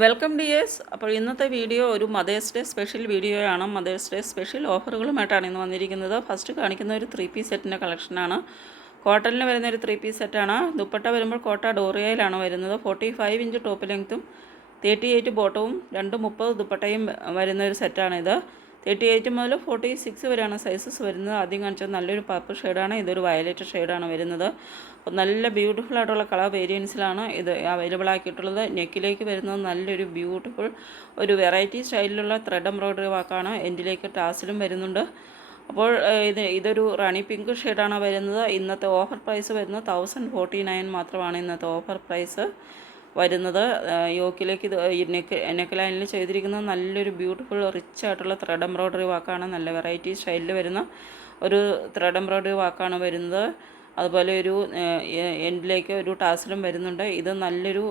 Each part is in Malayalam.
Welcome dears. അപ്പോൾ ഇന്നത്തെ വീഡിയോ ഒരു മദേഴ്സ് ഡേ സ്പെഷ്യൽ വീഡിയോയാണ്. മദേഴ്സ് ഡേ സ്പെഷ്യൽ ഓഫറുകളുമായിട്ടാണ് ഇന്ന് വന്നിരിക്കുന്നത്. ഫസ്റ്റ് കാണിക്കുന്ന ഒരു 3 പീസ് സെറ്റിൻ്റെ കളക്ഷനാണ്. കോട്ടണിൽ വരുന്ന ഒരു 3 പീസ് സെറ്റാണ്. ദുപ്പട്ട വരുമ്പോൾ കോട്ട ഡോറിയയിലാണ് വരുന്നത്. 45 ഇഞ്ച് ടോപ്പ് ലെങ്ത്തും 38 ബോട്ടവും 230 ദുപ്പട്ടയും വരുന്ന ഒരു സെറ്റാണിത്. 38 മുതൽ 46 വരെയാണ് സൈസസ് വരുന്നത്. ആദ്യം കാണിച്ചത് നല്ലൊരു പർപ്പിൾ ഷെയ്ഡാണ്. ഇതൊരു വയലറ്റ് ഷെയ്ഡാണ് വരുന്നത്. അപ്പോൾ നല്ല ബ്യൂട്ടിഫുൾ ആയിട്ടുള്ള കളർ വേരിയൻസിലാണ് ഇത് അവൈലബിൾ ആക്കിയിട്ടുള്ളത്. നെക്കിലേക്ക് വരുന്നത് നല്ലൊരു ബ്യൂട്ടിഫുൾ ഒരു വെറൈറ്റി സ്റ്റൈലിലുള്ള ത്രെഡ് എംബ്രോയ്ഡറി വർക്കാണ്. എൻഡിലേക്ക് ടാസിലും വരുന്നുണ്ട്. അപ്പോൾ ഇതൊരു റാണി പിങ്ക് ഷെയ്ഡാണ് വരുന്നത്. ഇന്നത്തെ ഓഫർ പ്രൈസ് വരുന്നത് 1049 മാത്രമാണ് ഇന്നത്തെ ഓഫർ പ്രൈസ് വരുന്നത്. യോക്കിലേക്ക് ഇത് നെക്ക് ലൈനിൽ ചെയ്തിരിക്കുന്നത് നല്ലൊരു ബ്യൂട്ടിഫുൾ റിച്ച് ആയിട്ടുള്ള ത്രെഡ് എംബ്രോയ്ഡറി വാക്കാണ്. നല്ല വെറൈറ്റി സ്റ്റൈലിൽ വരുന്ന ഒരു ത്രെഡ് എംബ്രോയ്ഡറി വാക്കാണ് വരുന്നത്. അതുപോലെ ഒരു എൻഡിലേക്ക് ഒരു ടാസിലും വരുന്നുണ്ട്. ഇത് നല്ലൊരു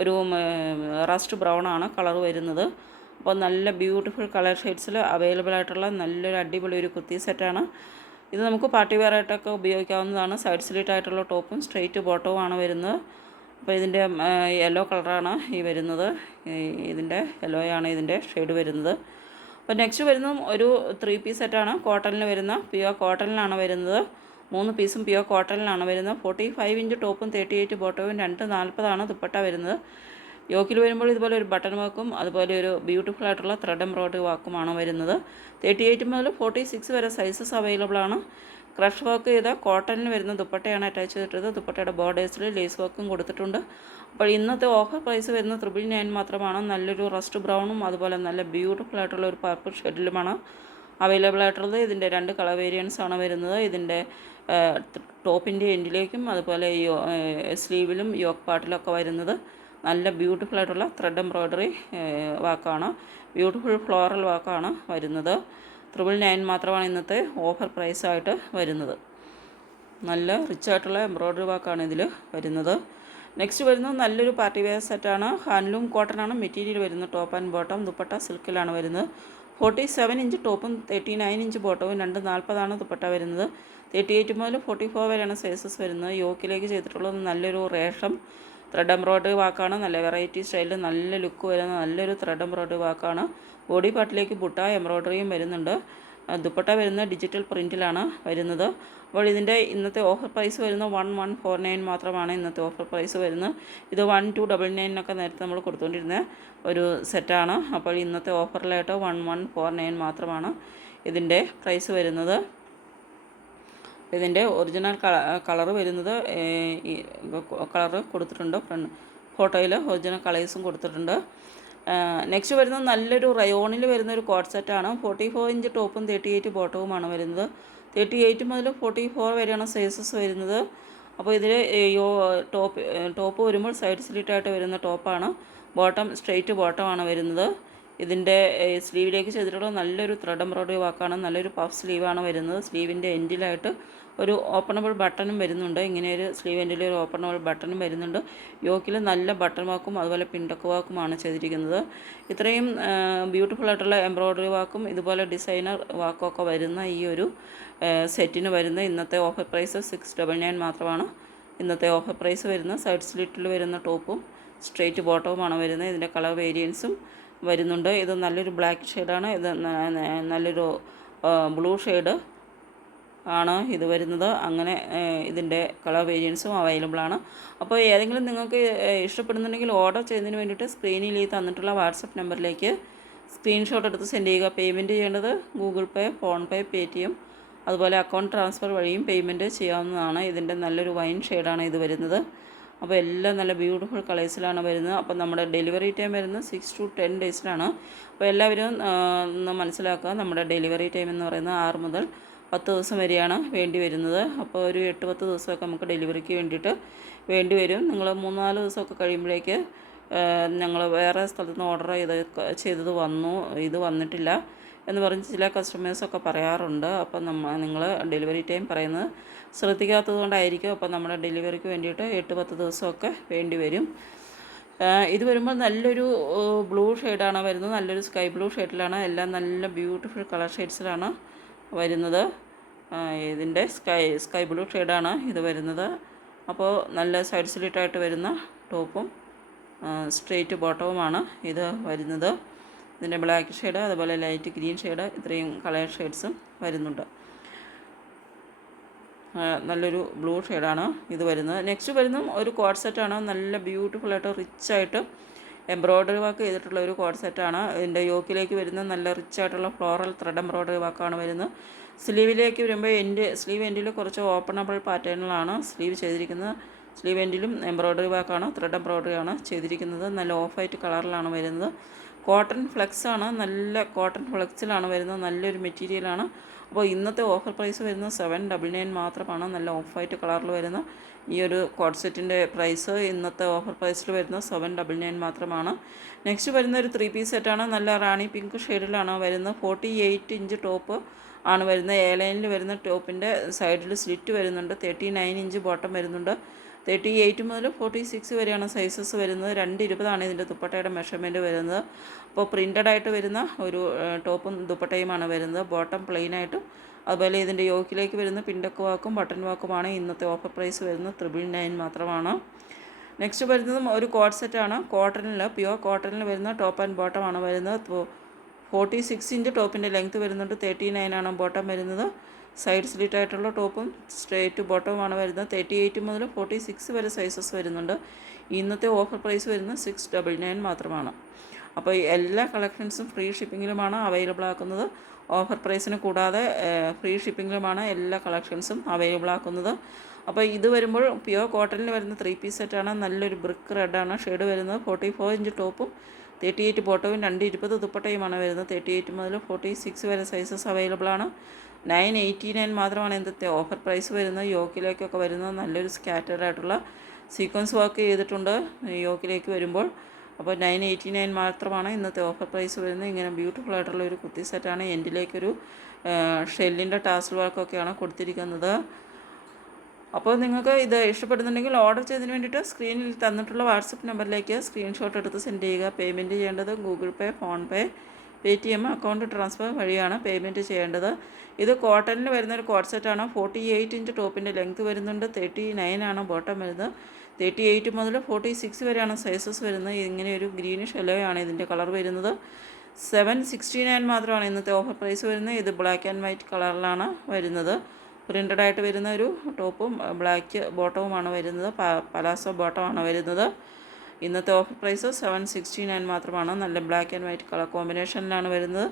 ഒരു റസ്റ്റ് ബ്രൗൺ ആണ് കളർ വരുന്നത്. അപ്പോൾ നല്ല ബ്യൂട്ടിഫുൾ കളർ ഷെയ്ഡ്സിൽ അവൈലബിൾ ആയിട്ടുള്ള നല്ലൊരു അടിപൊളി ഒരു കുർത്തി സെറ്റാണ് ഇത്. നമുക്ക് പാർട്ടി വെയർ ആയിട്ടൊക്കെ ഉപയോഗിക്കാവുന്നതാണ്. സൈഡ് സ്ലിറ്റ് ആയിട്ടുള്ള ടോപ്പും സ്ട്രെയിറ്റ് ബോട്ടവുമാണ് വരുന്നത്. അപ്പോൾ ഇതിൻ്റെ യെല്ലോ കളറാണ് ഈ വരുന്നത്. ഇതിൻ്റെ യെല്ലോയാണ് ഇതിൻ്റെ ഷെയ്ഡ് വരുന്നത്. അപ്പോൾ നെക്സ്റ്റ് വരുന്നതും ഒരു 3 പീസ് സെറ്റാണ്. കോട്ടണിൽ വരുന്ന പ്യുവർ കോട്ടണിലാണ് വരുന്നത്. 3 പീസും പ്യുവർ കോട്ടണിലാണ് വരുന്നത്. 45 ഇഞ്ച് ടോപ്പും 38 ബോട്ടവും 240 ദുപ്പട്ട വരുന്നത്. യോക്കിൽ വരുമ്പോൾ ഇതുപോലെ ഒരു ബട്ടൺ വർക്കും അതുപോലെ ഒരു ബ്യൂട്ടിഫുൾ ആയിട്ടുള്ള ത്രെഡ് എംബ്രോയ്ഡറി വർക്കുമാണ് വരുന്നത്. 38 മുതൽ 46 വരെ സൈസസ് അവൈലബിൾ ആണ്. ക്രഷ് വർക്ക് ചെയ്ത കോട്ടണിൽ വരുന്ന ദുപ്പട്ടയാണ് അറ്റാച്ച് ചെയ്തിട്ടത്. ദുപ്പട്ടയുടെ ബോർഡേഴ്സിൽ ലേസ് വർക്കും കൊടുത്തിട്ടുണ്ട്. അപ്പോൾ ഇന്നത്തെ ഓഫർ പ്രൈസ് വരുന്ന 999 മാത്രമാണ്. നല്ലൊരു റസ്റ്റ് ബ്രൗണും അതുപോലെ നല്ല ബ്യൂട്ടിഫുൾ ആയിട്ടുള്ള ഒരു പർപ്പിൾ ഷെയ്ഡിലുമാണ് അവൈലബിൾ ആയിട്ടുള്ളത്. ഇതിൻ്റെ 2 കളർ വേരിയൻസ് ആണ് വരുന്നത്. ഇതിൻ്റെ ടോപ്പിൻ്റെ എൻഡിലേക്കും അതുപോലെ സ്ലീവിലും യോക്ക് പാർട്ടിലൊക്കെ വരുന്നത് നല്ല ബ്യൂട്ടിഫുൾ ആയിട്ടുള്ള ത്രെഡ് എംബ്രോയ്ഡറി വാക്കാണ്. ബ്യൂട്ടിഫുൾ ഫ്ലോറൽ വാക്കാണ് വരുന്നത്. 999 മാത്രമാണ് ഇന്നത്തെ ഓഫർ പ്രൈസായിട്ട് വരുന്നത്. നല്ല റിച്ച് ആയിട്ടുള്ള എംബ്രോയ്ഡറി വർക്കാണ് ഇതിൽ വരുന്നത്. നെക്സ്റ്റ് വരുന്നത് നല്ലൊരു പാർട്ടി വെയർ സെറ്റാണ്. ഹാൻഡ്ലൂം കോട്ടനാണ് മെറ്റീരിയൽ വരുന്നത്. ടോപ്പ് ആൻഡ് ബോട്ടം ദുപ്പട്ട സിൽക്കിലാണ് വരുന്നത്. 47 ഇഞ്ച് ടോപ്പും 39 ഇഞ്ച് ബോട്ടവും 240 ദുപ്പട്ട വരുന്നത്. 38 മുതൽ 44 വരെയാണ് സൈസസ് വരുന്നത്. യോക്കിലേക്ക് ചെയ്തിട്ടുള്ളത് നല്ലൊരു റേഷം ത്രെഡ് എംബ്രോയ്ഡറി വാക്കാണ്. നല്ല വെറൈറ്റി സ്റ്റൈലിൽ നല്ല ലുക്ക് വരുന്ന നല്ലൊരു ത്രെഡ് എംബ്രോയ്ഡറി വാക്കാണ്. ബോഡി പാർട്ടിലേക്ക് ബുട്ട എംബ്രോയ്ഡറിയും വരുന്നുണ്ട്. ദുപ്പട്ട വരുന്ന ഡിജിറ്റൽ പ്രിൻറ്റിലാണ് വരുന്നത്. അപ്പോൾ ഇതിൻ്റെ ഇന്നത്തെ ഓഫർ പ്രൈസ് വരുന്നത് 1149 മാത്രമാണ് ഇന്നത്തെ ഓഫർ പ്രൈസ് വരുന്നത്. ഇത് 1299 നേരത്തെ നമ്മൾ കൊടുത്തുകൊണ്ടിരുന്ന ഒരു സെറ്റാണ്. അപ്പോൾ ഇന്നത്തെ ഓഫറിലായിട്ട് 1149 മാത്രമാണ് ഇതിൻ്റെ പ്രൈസ് വരുന്നത്. ഇതിൻ്റെ ഒറിജിനൽ കളർ വരുന്നത് കളറ് കൊടുത്തിട്ടുണ്ട്. ഫോട്ടോയിൽ ഒറിജിനൽ കളേഴ്സും കൊടുത്തിട്ടുണ്ട്. നെക്സ്റ്റ് വരുന്നത് നല്ലൊരു റയോണിൽ വരുന്ന ഒരു കോട്ട് സെറ്റാണ്. 44 ഇഞ്ച് ടോപ്പും 38 ബോട്ടവുമാണ് വരുന്നത്. 38 മുതൽ 44 വരെയാണ് സൈസസ് വരുന്നത്. അപ്പോൾ ഇതിൽ ടോപ്പ് വരുമ്പോൾ സൈഡ് സ്ലിറ്റായിട്ട് വരുന്ന ടോപ്പാണ്. ബോട്ടം സ്ട്രെയിറ്റ് ബോട്ടമാണ് വരുന്നത്. ഇതിൻ്റെ സ്ലീവിലേക്ക് ചെയ്തിട്ടുള്ള നല്ലൊരു ത്രെഡ് എംബ്രോയ്ഡറി വാക്കാണ്. നല്ലൊരു പഫ് സ്ലീവാണ് വരുന്നത്. സ്ലീവിൻ്റെ എൻഡിലായിട്ട് ഒരു ഓപ്പണബിൾ ബട്ടണും വരുന്നുണ്ട്. ഇങ്ങനെ ഒരു സ്ലീവ് എൻഡിൽ ഒരു ഓപ്പണബിൾ ബട്ടണും വരുന്നുണ്ട്. യോക്കിൽ നല്ല ബട്ടൺ വാക്കും അതുപോലെ പിൻടക്ക് വാക്കുമാണ് ചെയ്തിരിക്കുന്നത്. ഇത്രയും ബ്യൂട്ടിഫുൾ ആയിട്ടുള്ള എംബ്രോയ്ഡറി വാക്കും ഇതുപോലെ ഡിസൈനർ വാക്കൊക്കെ വരുന്ന ഈ ഒരു സെറ്റിന് വരുന്ന ഇന്നത്തെ ഓഫർ പ്രൈസ് 699 മാത്രമാണ് ഇന്നത്തെ ഓഫർ പ്രൈസ് വരുന്നത്. സൈഡ് സ്ലിറ്റിൽ വരുന്ന ടോപ്പും സ്ട്രെയിറ്റ് ബോട്ടവുമാണ് വരുന്നത്. ഇതിൻ്റെ കളർ വേരിയൻസും വരുന്നുണ്ട്. ഇത് നല്ലൊരു ബ്ലാക്ക് ഷെയ്ഡാണ്. ഇത് നല്ലൊരു ബ്ലൂ ഷെയ്ഡ് ആണ് ഇത് വരുന്നത്. അങ്ങനെ ഇതിൻ്റെ കളർ വേരിയൻസും അവൈലബിൾ ആണ്. അപ്പോൾ ഏതെങ്കിലും നിങ്ങൾക്ക് ഇഷ്ടപ്പെടുന്നുണ്ടെങ്കിൽ ഓർഡർ ചെയ്യുന്നതിന് വേണ്ടിയിട്ട് സ്ക്രീനിൽ ഈ തന്നിട്ടുള്ള വാട്സപ്പ് നമ്പറിലേക്ക് സ്ക്രീൻഷോട്ട് എടുത്ത് സെൻഡ് ചെയ്യുക. പേയ്മെൻറ്റ് ചെയ്യേണ്ടത് ഗൂഗിൾ പേ, ഫോൺ പേ, പേടിഎം അതുപോലെ അക്കൗണ്ട് ട്രാൻസ്ഫർ വഴിയും പേയ്മെൻറ്റ് ചെയ്യാവുന്നതാണ്. ഇതിൻ്റെ നല്ലൊരു വൈൻ ഷെയ്ഡാണ് ഇത് വരുന്നത്. അപ്പോൾ എല്ലാം നല്ല ബ്യൂട്ടിഫുൾ കളേഴ്സിലാണ് വരുന്നത്. അപ്പോൾ നമ്മുടെ ഡെലിവറി ടൈം വരുന്നത് 6 to 10 ഡേയ്സിലാണ്. അപ്പോൾ എല്ലാവരും ഒന്ന് മനസ്സിലാക്കുക. നമ്മുടെ ഡെലിവറി ടൈം എന്ന് പറയുന്നത് 6 മുതൽ 10 ദിവസം വരെയാണ് വേണ്ടി വരുന്നത്. അപ്പോൾ ഒരു 8-10 ദിവസമൊക്കെ നമുക്ക് ഡെലിവറിക്ക് വേണ്ടിയിട്ട് വേണ്ടി വരും. നിങ്ങൾ 3-4 ദിവസമൊക്കെ കഴിയുമ്പോഴേക്ക് ഞങ്ങൾ വേറെ സ്ഥലത്ത് നിന്ന് ഓർഡർ ചെയ്തത് വന്നു, ഇത് വന്നിട്ടില്ല എന്ന് പറഞ്ഞ് ചില കസ്റ്റമേഴ്സൊക്കെ പറയാറുണ്ട്. അപ്പം നിങ്ങൾ ഡെലിവറി ടൈം പറയുന്നത് ശ്രദ്ധിക്കാത്തത് കൊണ്ടായിരിക്കും. അപ്പം നമ്മുടെ ഡെലിവറിക്ക് വേണ്ടിയിട്ട് 8-10 ദിവസമൊക്കെ വേണ്ടി വരും. ഇത് വരുമ്പോൾ നല്ലൊരു ബ്ലൂ ഷെയ്ഡാണ് വരുന്നത്. നല്ലൊരു സ്കൈ ബ്ലൂ ഷെയ്ഡിലാണ്. എല്ലാം നല്ല ബ്യൂട്ടിഫുൾ കളർ ഷെയ്ഡ്സിലാണ് വരുന്നത്. ഇതിൻ്റെ സ്കൈ ബ്ലൂ ഷെയ്ഡാണ് ഇത് വരുന്നത്. അപ്പോൾ നല്ല സൈഡ് സ്ലിറ്റായിട്ട് വരുന്ന ടോപ്പും സ്ട്രെയിറ്റ് ബോട്ടവുമാണ് ഇത് വരുന്നത്. ഇതിൻ്റെ ബ്ലാക്ക് ഷെയ്ഡ് അതുപോലെ ലൈറ്റ് ഗ്രീൻ ഷെയ്ഡ് ഇത്രയും കളർ ഷെയ്ഡ്സും വരുന്നുണ്ട്. നല്ലൊരു ബ്ലൂ ഷെയ്ഡാണ് ഇത് വരുന്നത്. നെക്സ്റ്റ് വരുന്നതും ഒരു കോഡ് സെറ്റാണ്. നല്ല ബ്യൂട്ടിഫുള്ളായിട്ട് റിച്ചായിട്ട് എംബ്രോയ്ഡറി വർക്ക് ചെയ്തിട്ടുള്ള ഒരു കോഡ് സെറ്റാണ്. ഇതിൻ്റെ യോക്കിലേക്ക് വരുന്ന നല്ല റിച്ചായിട്ടുള്ള ഫ്ലോറൽ ത്രെഡ് എംബ്രോയ്ഡറി വർക്കാണ് വരുന്നത്. സ്ലീവിലേക്ക് വരുമ്പോൾ സ്ലീവ് എൻഡിൽ കുറച്ച് ഓപ്പണബിൾ പാറ്റേണിലാണ് സ്ലീവ് ചെയ്തിരിക്കുന്നത്. സ്ലീവ് എൻഡിലും എംബ്രോയ്ഡറി വർക്കാണ്, ത്രെഡ് എംബ്രോയ്ഡറി ആണ് ചെയ്തിരിക്കുന്നത്. നല്ല ഓഫ് വൈറ്റ് കളറിലാണ് വരുന്നത്. കോട്ടൺ ഫ്ലെക്സ് ആണ്, നല്ല കോട്ടൺ ഫ്ലെക്സിലാണ് വരുന്നത്. നല്ലൊരു മെറ്റീരിയലാണ്. അപ്പോൾ ഇന്നത്തെ ഓഫർ പ്രൈസ് വരുന്നത് 799 മാത്രമാണ്. നല്ല ഓഫ് വൈറ്റ് കളറിൽ വരുന്ന ഈ ഒരു കോഡ് സെറ്റിൻ്റെ പ്രൈസ് ഇന്നത്തെ ഓഫർ പ്രൈസിൽ വരുന്നത് 799 മാത്രമാണ്. നെക്സ്റ്റ് വരുന്ന ഒരു 3 പീസ് സെറ്റാണ്. നല്ല റാണി പിങ്ക് ഷെയ്ഡിലാണ് വരുന്നത്. 48 ഇഞ്ച് ടോപ്പ് ആണ് വരുന്നത്. എ ലൈനിൽ വരുന്ന ടോപ്പിൻ്റെ സൈഡിൽ സ്ലിറ്റ് വരുന്നുണ്ട്. 39 ഇഞ്ച് ബോട്ടം വരുന്നുണ്ട്. 38 മുതൽ 46 വരെയാണ് സൈസസ് വരുന്നത്. 220 ഇതിൻ്റെ ദുപ്പട്ടയുടെ മെഷർമെൻറ്റ് വരുന്നത്. അപ്പോൾ പ്രിൻ്റഡ് ആയിട്ട് വരുന്ന ഒരു ടോപ്പും ദുപ്പട്ടയുമാണ് വരുന്നത്. ബോട്ടം പ്ലെയിനായിട്ടും അതുപോലെ ഇതിൻ്റെ യോക്കിലേക്ക് വരുന്ന പിണ്ടക്ക് വാക്കും ബട്ടൺ വാക്കുമാണ് ഇന്നത്തെ ഓഫർ പ്രൈസ് വരുന്നത്. 999 മാത്രമാണ്. നെക്സ്റ്റ് വരുന്നതും ഒരു കോഡ് സെറ്റാണ്. കോട്ടണിൽ പ്യുവർ കോട്ടണിൽ വരുന്ന ടോപ്പ് ആൻഡ് ബോട്ടമാണ് വരുന്നത്. 46 ഇഞ്ച് ടോപ്പിൻ്റെ ലെങ്ത്ത് വരുന്നുണ്ട്. 39 ആണ് ബോട്ടം വരുന്നത്. സൈഡ് സ്ലിറ്റ് ആയിട്ടുള്ള ടോപ്പും സ്ട്രേറ്റ് ബോട്ടവുമാണ് വരുന്നത്. 38 മുതൽ 46 വരെ സൈസസ് വരുന്നുണ്ട്. ഇന്നത്തെ ഓഫർ പ്രൈസ് വരുന്നത് 699 മാത്രമാണ്. അപ്പോൾ എല്ലാ കളക്ഷൻസും ഫ്രീ ഷിപ്പിങ്ങിലുമാണ് അവൈലബിൾ ആക്കുന്നത്. ഓഫർ പ്രൈസിന് കൂടാതെ ഫ്രീ ഷിപ്പിങ്ങിലുമാണ് എല്ലാ കളക്ഷൻസും അവൈലബിൾ ആക്കുന്നത്. അപ്പോൾ ഇത് വരുമ്പോൾ പ്യുവർ കോട്ടണിൽ വരുന്ന 3 പീസ് സെറ്റാണ്. നല്ലൊരു ബ്രിക്ക് റെഡാണ് ഷെയ്ഡ് വരുന്നത്. 44 ഇഞ്ച് ടോപ്പും 38 ബോട്ടവും 220 ദുപ്പട്ടയുമാണ് വരുന്നത്. 38 മുതൽ 46 വരെ സൈസസ് അവൈലബിൾ ആണ്. 989 മാത്രമാണ് ഇന്നത്തെ ഓഫർ പ്രൈസ് വരുന്നത്. യോക്കിലേക്കൊക്കെ വരുന്നത് നല്ലൊരു സ്കാറ്റേഡ് ആയിട്ടുള്ള സീക്വൻസ് വർക്ക് ചെയ്തിട്ടുണ്ട് യോക്കിലേക്ക് വരുമ്പോൾ. അപ്പോൾ 989 മാത്രമാണ് ഇന്നത്തെ ഓഫർ പ്രൈസ് വരുന്നത്. ഇങ്ങനെ ബ്യൂട്ടിഫുൾ ആയിട്ടുള്ള ഒരു കുർത്തി സെറ്റാണ്. എൻഡിലേക്കൊരു ഷെല്ലിൻ്റെ ടാസൽ വർക്കൊക്കെയാണ് കൊടുത്തിരിക്കുന്നത്. അപ്പോൾ നിങ്ങൾക്ക് ഇത് ഇഷ്ടപ്പെടുന്നുണ്ടെങ്കിൽ ഓർഡർ ചെയ്തതിന് വേണ്ടിയിട്ട് സ്ക്രീനിൽ തന്നിട്ടുള്ള വാട്സപ്പ് നമ്പറിലേക്ക് സ്ക്രീൻഷോട്ട് എടുത്ത് സെൻഡ് ചെയ്യുക. പേയ്മെൻറ്റ് ചെയ്യേണ്ടത് ഗൂഗിൾ പേ, ഫോൺപേ, പേടിഎം അക്കൗണ്ട് ട്രാൻസ്ഫർ വഴിയാണ് പേയ്മെൻറ്റ് ചെയ്യേണ്ടത്. ഇത് കോട്ടണിൽ വരുന്ന ഒരു കോഡ് സെറ്റാണ്. 48 ഇഞ്ച് ടോപ്പിൻ്റെ ലെങ്ത്ത് വരുന്നുണ്ട്. 39 ആണ് ബോട്ടം വരുന്നത്. 38 മുതൽ 46 വരെയാണ് സൈസസ് വരുന്നത്. ഇങ്ങനെ ഒരു ഗ്രീനിഷ് യെല്ലോയാണ് ഇതിൻ്റെ കളർ വരുന്നത്. 769 മാത്രമാണ് ഇന്നത്തെ ഓഫർ പ്രൈസ് വരുന്നത്. ഇത് ബ്ലാക്ക് ആൻഡ് വൈറ്റ് കളറിലാണ് വരുന്നത്. പ്രിൻ്റഡ് ആയിട്ട് വരുന്ന ഒരു ടോപ്പും ബ്ലാക്ക് ബോട്ടവുമാണ് വരുന്നത്. പലാസോ ബോട്ടമാണ് വരുന്നത്. ഇന്നത്തെ ഓഫർ പ്രൈസ് 769 മാത്രമാണ്. നല്ല ബ്ലാക്ക് ആൻഡ് വൈറ്റ് കളർ കോമ്പിനേഷനിലാണ് വരുന്നത്.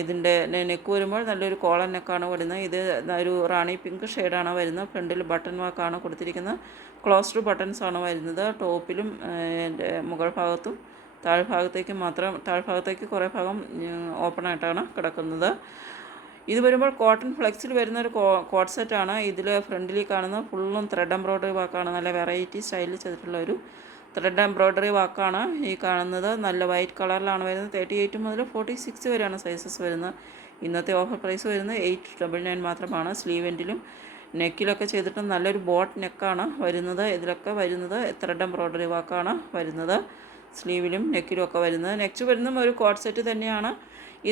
ഇതിൻ്റെ നെക്ക് വരുമ്പോൾ നല്ലൊരു കോളൻ നെക്കാണ് വരുന്നത്. ഇത് ഒരു റാണി പിങ്ക് ഷെയ്ഡാണ് വരുന്നത്. ഫ്രണ്ടിൽ ബട്ടൺ വർക്കാണ് കൊടുത്തിരിക്കുന്നത്. ക്ലോസ്ഡ് ബട്ടൺസ് ആണ് വരുന്നത്. ടോപ്പിലും മുകൾ ഭാഗത്തും താഴ്ഭാഗത്തേക്ക് കുറേ ഭാഗം ഓപ്പൺ ആയിട്ടാണ് കിടക്കുന്നത്. ഇത് വരുമ്പോൾ കോട്ടൺ ഫ്ലെക്സിൽ വരുന്ന ഒരു കോഡ് സെറ്റാണ്. ഇതിൽ ഫ്രണ്ടിൽ കാണുന്ന ഫുള്ളും ത്രെഡ് എംബ്രോയ്ഡറി വർക്കാണ്. നല്ല വെറൈറ്റി സ്റ്റൈലിൽ ചെയ്തിട്ടുള്ള ഒരു ത്രെഡ് എംബ്രോയ്ഡറി വർക്കാണ് ഈ കാണുന്നത്. നല്ല വൈറ്റ് കളറിലാണ് വരുന്നത്. 38 മുതൽ 46 വരെയാണ് സൈസസ് വരുന്നത്. ഇന്നത്തെ ഓഫർ പ്രൈസ് വരുന്നത് 899 മാത്രമാണ്. സ്ലീവ് എൻഡിലും നെക്കിലൊക്കെ ചെയ്തിട്ട് നല്ലൊരു ബോട്ട് നെക്കാണ് വരുന്നത്. ഇതിലൊക്കെ വരുന്നത് ത്രെഡ് എംബ്രോയ്ഡറി വർക്കാണ് വരുന്നത്. സ്ലീവിലും നെക്കിലും ഒക്കെ വരുന്നത്. നെക്സ്റ്റ് വരുന്നതും ഒരു കോഡ് സെറ്റ് തന്നെയാണ്.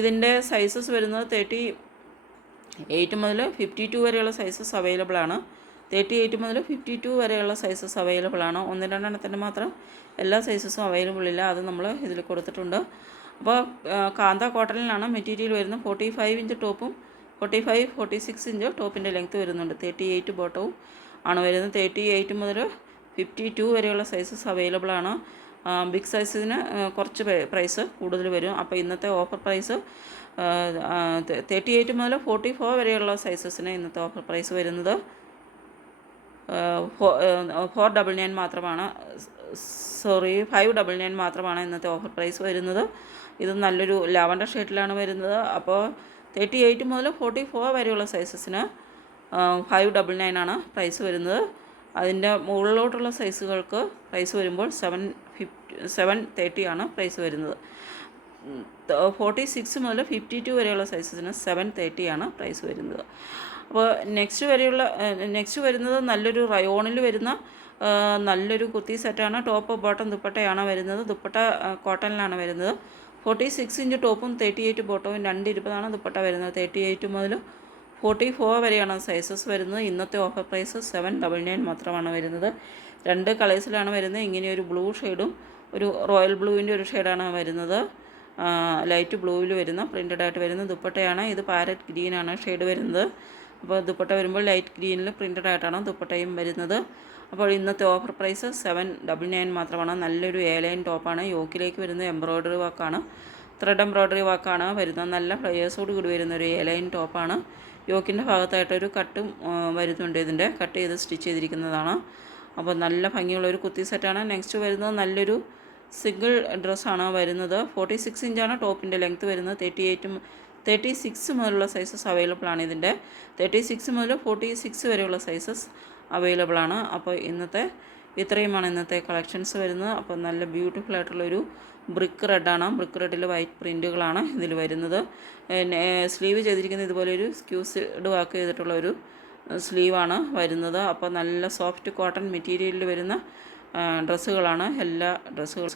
ഇതിൻ്റെ സൈസസ് വരുന്നത് 38 മുതൽ 52 വരെയുള്ള സൈസസ് അവൈലബിൾ ആണ്. 38 മുതൽ 52 വരെയുള്ള സൈസസ് അവൈലബിൾ ആണ്. 1-2 മാത്രം എല്ലാ സൈസസും അവൈലബിൾ ഇല്ല. അത് നമ്മൾ ഇതിൽ കൊടുത്തിട്ടുണ്ട്. അപ്പോൾ കാന്ത കോട്ടണിലാണ് മെറ്റീരിയൽ വരുന്നത്. 45 ഇഞ്ച് ടോപ്പും 46 ഇഞ്ച് ടോപ്പിൻ്റെ ലെങ്ത്ത് വരുന്നുണ്ട്. 38 ബോട്ടവും ആണ് വരുന്നത്. 38 മുതൽ 52 വരെയുള്ള സൈസസ് അവൈലബിൾ ആണ്. ബിഗ് സൈസിന് കുറച്ച് പ്രൈസ് കൂടുതൽ വരും. അപ്പോൾ ഇന്നത്തെ ഓഫർ പ്രൈസ് 38 മുതൽ 44 വരെയുള്ള സൈസസിന് ഇന്നത്തെ ഓഫർ പ്രൈസ് വരുന്നത് 499 മാത്രമാണ്. 599 മാത്രമാണ് ഇന്നത്തെ ഓഫർ പ്രൈസ് വരുന്നത്. ഇത് നല്ലൊരു ലാവൻഡർ ഷെയ്ഡിലാണ് വരുന്നത്. അപ്പോൾ 38 മുതൽ 44 വരെയുള്ള സൈസസിന് 599 ആണ് പ്രൈസ് വരുന്നത്. അതിൻ്റെ മുകളിലോട്ടുള്ള സൈസുകൾക്ക് പ്രൈസ് വരുമ്പോൾ 730 ആണ് പ്രൈസ് വരുന്നത്. 46 മുതൽ 52 വരെയുള്ള സൈസസിന് 730 ആണ് പ്രൈസ് വരുന്നത്. അപ്പോൾ നെക്സ്റ്റ് വരുന്നത് നല്ലൊരു റയോണിൽ വരുന്ന നല്ലൊരു കുർത്തി സെറ്റാണ്. ടോപ്പ് ബോട്ടം ദുപ്പട്ടയാണ് വരുന്നത്. ദുപ്പട്ട കോട്ടണിലാണ് വരുന്നത്. 46 ഇഞ്ച് ടോപ്പും 38 ബോട്ടവും 220 ദുപ്പട്ട വരുന്നത്. 38 മുതൽ 44 വരെയാണ് സൈസസ് വരുന്നത്. ഇന്നത്തെ ഓഫർ പ്രൈസ് 799 മാത്രമാണ് വരുന്നത്. 2 കളേഴ്സിലാണ് വരുന്നത്. ഇങ്ങനെ ഒരു ബ്ലൂ ഷെയ്ഡും ഒരു റോയൽ ബ്ലൂവിൻ്റെ ഒരു ഷെയ്ഡാണ് വരുന്നത്. ലൈറ്റ് ബ്ലൂവിൽ വരുന്ന പ്രിൻ്റഡ് ആയിട്ട് വരുന്ന ദുപ്പട്ടയാണ്. ഇത് പാരറ്റ് ഗ്രീനാണ് ഷെയ്ഡ് വരുന്നത്. അപ്പോൾ ദുപ്പട്ട വരുമ്പോൾ ലൈറ്റ് ഗ്രീനിൽ പ്രിൻ്റഡ് ആയിട്ടാണ് ദുപ്പട്ടയും വരുന്നത്. അപ്പോൾ ഇന്നത്തെ ഓഫർ പ്രൈസ് 799 മാത്രമാണ്. നല്ലൊരു ലൈൻ ടോപ്പാണ്. യോക്കിലേക്ക് വരുന്ന എംബ്രോയ്ഡറി വർക്കാണ്, ത്രെഡ് എംബ്രോയ്ഡറി വർക്കാണ് വരുന്നത്. നല്ല ഫ്ലയേഴ്സോട് കൂടി വരുന്ന ഒരു ലൈൻ ടോപ്പാണ്. യോക്കിൻ്റെ ഭാഗത്തായിട്ടൊരു കട്ടും വരുന്നുണ്ട്. ഇതിൻ്റെ കട്ട് ചെയ്ത് സ്റ്റിച്ച് ചെയ്തിരിക്കുന്നതാണ്. അപ്പോൾ നല്ല ഭംഗിയുള്ള ഒരു കുർത്തി സെറ്റാണ്. നെക്സ്റ്റ് വരുന്നത് നല്ലൊരു സിംഗിൾ ഡ്രസ്സാണ് വരുന്നത്. 46 ഇഞ്ചാണ് ടോപ്പിൻ്റെ ലെങ്ത്ത് വരുന്നത്. 36 മുതലുള്ള സൈസസ് അവൈലബിൾ ആണ്. ഇതിൻ്റെ 36 മുതൽ 46 വരെയുള്ള സൈസസ് അവൈലബിൾ ആണ്. അപ്പോൾ ഇത്രയുമാണ് ഇന്നത്തെ കളക്ഷൻസ് വരുന്നത്. അപ്പോൾ നല്ല ബ്യൂട്ടിഫുൾ ആയിട്ടുള്ളൊരു ബ്രിക്ക് റെഡാണ്. ബ്രിക്ക് റെഡിൽ വൈറ്റ് പ്രിൻറ്റുകളാണ് ഇതിൽ വരുന്നത്. സ്ലീവ് ചെയ്തിരിക്കുന്നത് ഇതുപോലെ ഒരു സ്ക്യൂസ്ഡ് വർക്ക് ചെയ്തിട്ടുള്ള ഒരു സ്ലീവാണ് വരുന്നത്. അപ്പോൾ നല്ല സോഫ്റ്റ് കോട്ടൺ മെറ്റീരിയലിൽ വരുന്ന ഡ്രസ്സുകളാണ് എല്ലാ ഡ്രസ്സുകളും.